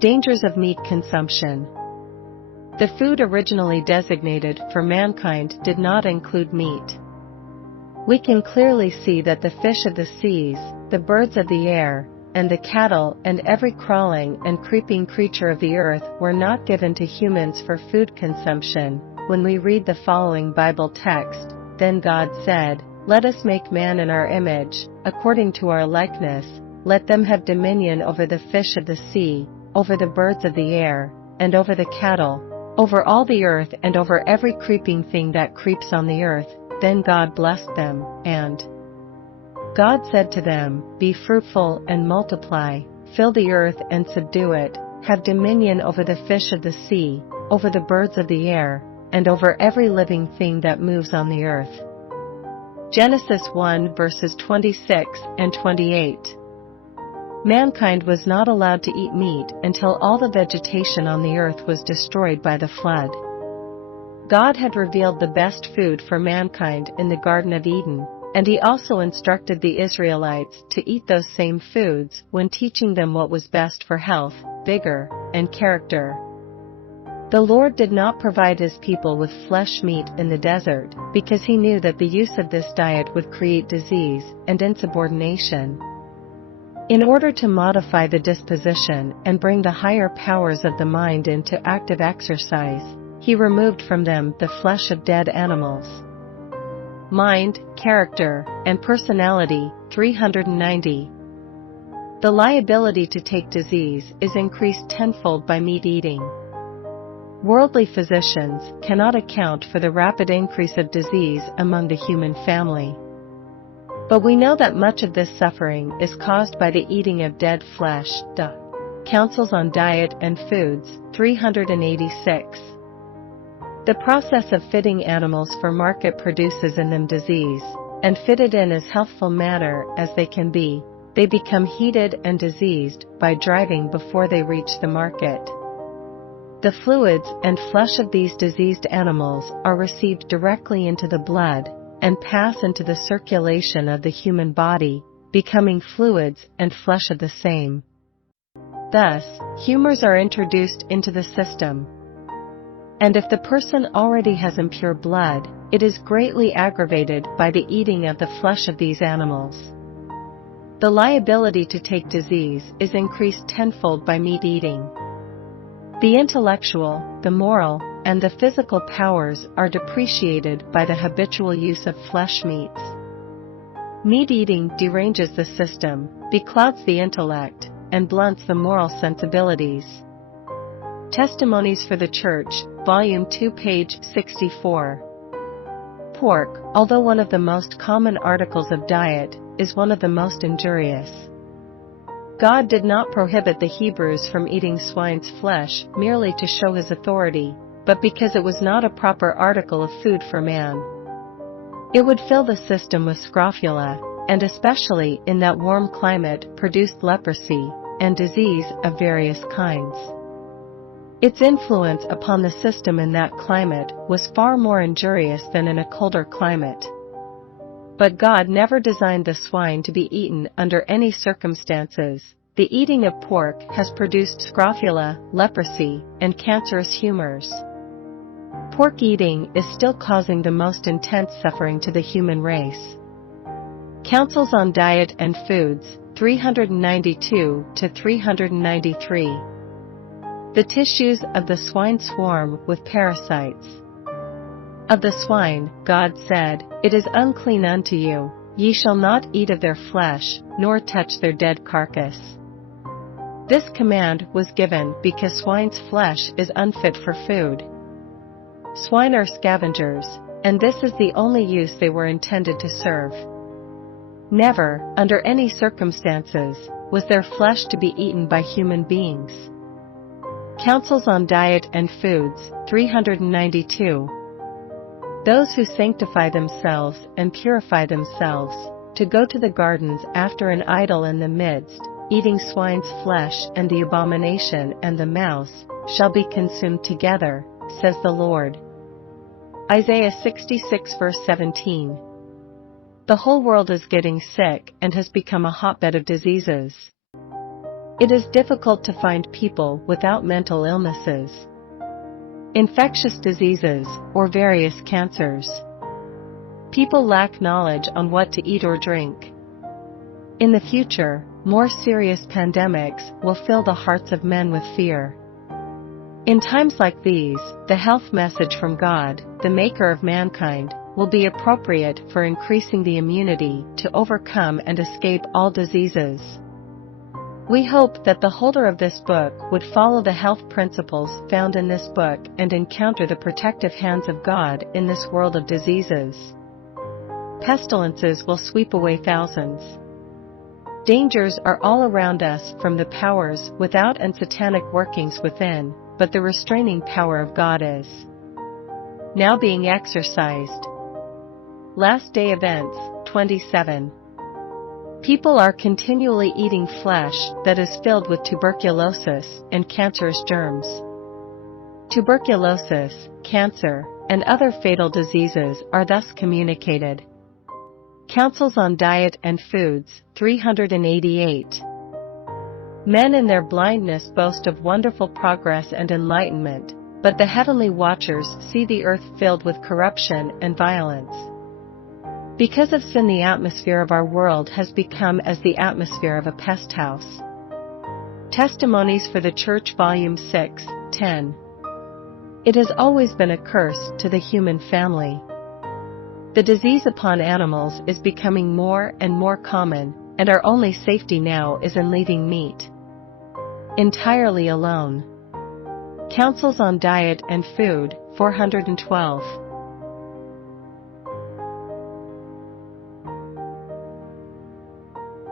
Dangers of meat consumption. The food originally designated for mankind did not include meat. We can clearly see that the fish of the seas, the birds of the air, and the cattle and every crawling and creeping creature of the earth were not given to humans for food consumption. When we read the following Bible text, "Then God said, Let us make man in our image, according to our likeness, let them have dominion over the fish of the sea, over the birds of the air, and over the cattle, over all the earth and over every creeping thing that creeps on the earth." Then God blessed them, and God said to them, "Be fruitful and multiply, fill the earth and subdue it, have dominion over the fish of the sea, over the birds of the air, and over every living thing that moves on the earth." Genesis 1 verses 26 and 28. Mankind was not allowed to eat meat until all the vegetation on the earth was destroyed by the flood. God had revealed the best food for mankind in the Garden of Eden, and He also instructed the Israelites to eat those same foods when teaching them what was best for health, vigor, and character. The Lord did not provide His people with flesh meat in the desert, because He knew that the use of this diet would create disease and insubordination. In order to modify the disposition and bring the higher powers of the mind into active exercise, He removed from them the flesh of dead animals. Mind, character, and personality. 390. The liability to take disease is increased tenfold by meat eating. Worldly physicians cannot account for the rapid increase of disease among the human family. But we know that much of this suffering is caused by the eating of dead flesh. Counsels on Diet and Foods. 386. The process of fitting animals for market produces in them disease, and fitted in as healthful manner as they can be, they become heated and diseased by driving before they reach the market. The fluids and flesh of these diseased animals are received directly into the blood, and pass into the circulation of the human body, becoming fluids and flesh of the same. Thus, humors are introduced into the system. And if the person already has impure blood, it is greatly aggravated by the eating of the flesh of these animals. The liability to take disease is increased tenfold by meat eating. The intellectual, the moral, and the physical powers are depreciated by the habitual use of flesh meats. Meat eating deranges the system, beclouds the intellect, and blunts the moral sensibilities. Testimonies for the Church, Volume 2, page 64. Pork, although one of the most common articles of diet, is one of the most injurious. God did not prohibit the Hebrews from eating swine's flesh merely to show His authority, but because it was not a proper article of food for man. It would fill the system with scrofula, and especially in that warm climate produced leprosy, and disease of various kinds. Its influence upon the system in that climate was far more injurious than in a colder climate. But God never designed the swine to be eaten under any circumstances. The eating of pork has produced scrofula, leprosy, and cancerous humors. Pork eating is still causing the most intense suffering to the human race. Counsels on Diet and Foods. 392 to 393. The tissues of the swine swarm with parasites. Of the swine, God said, "It is unclean unto you, ye shall not eat of their flesh, nor touch their dead carcass." This command was given because swine's flesh is unfit for food. Swine are scavengers, and this is the only use they were intended to serve. Never, under any circumstances, was their flesh to be eaten by human beings. Counsels on Diet and Foods. 392. Those who sanctify themselves and purify themselves, to go to the gardens after an idol in the midst, eating swine's flesh and the abomination and the mouse, shall be consumed together, says the Lord. Isaiah 66 verse 17. The whole world is getting sick and has become a hotbed of diseases. It is difficult to find people without mental illnesses, infectious diseases, or various cancers. People lack knowledge on what to eat or drink. In the future, more serious pandemics will fill the hearts of men with fear. In times like these, the health message from God, the Maker of mankind, will be appropriate for increasing the immunity to overcome and escape all diseases. We hope that the holder of this book would follow the health principles found in this book and encounter the protective hands of God in this world of diseases. Pestilences will sweep away thousands. Dangers are all around us from the powers without and satanic workings within, but the restraining power of God is now being exercised. Last Day Events, 27. People are continually eating flesh that is filled with tuberculosis and cancerous germs. Tuberculosis, cancer, and other fatal diseases are thus communicated. Counsels on Diet and Foods, 388. Men in their blindness boast of wonderful progress and enlightenment, but the heavenly watchers see the earth filled with corruption and violence. Because of sin, the atmosphere of our world has become as the atmosphere of a pest house. Testimonies for the Church, Volume 6, 10. It has always been a curse to the human family. The disease upon animals is becoming more and more common, and our only safety now is in leaving meat entirely alone. Counsels on Diet and Food, 412.